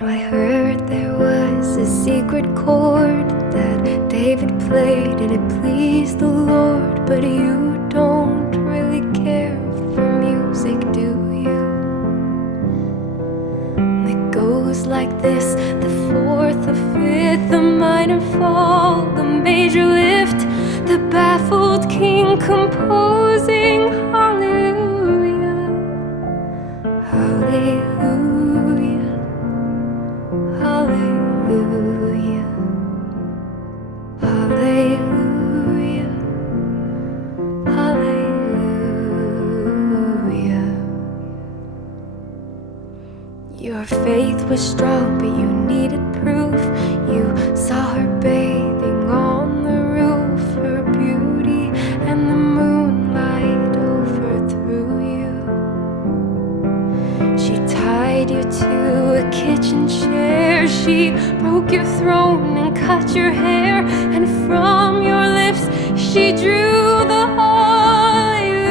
Now I heard there was a secret chord that David played and it pleased the Lord. But you don't really care for music, do you? It goes like this: the fourth, the fifth, the minor fall, the major lift, the baffled king composing hallelujah, hallelujah, hallelujah, hallelujah, hallelujah. Your faith was strong, but you needed proof. You saw her bathing on the roof, her beauty and the moonlight overthrew you. She tied you to a kitchen chair, she broke your throne and cut your hair, and from your lips she drew the hallelujah.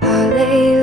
Hallelujah.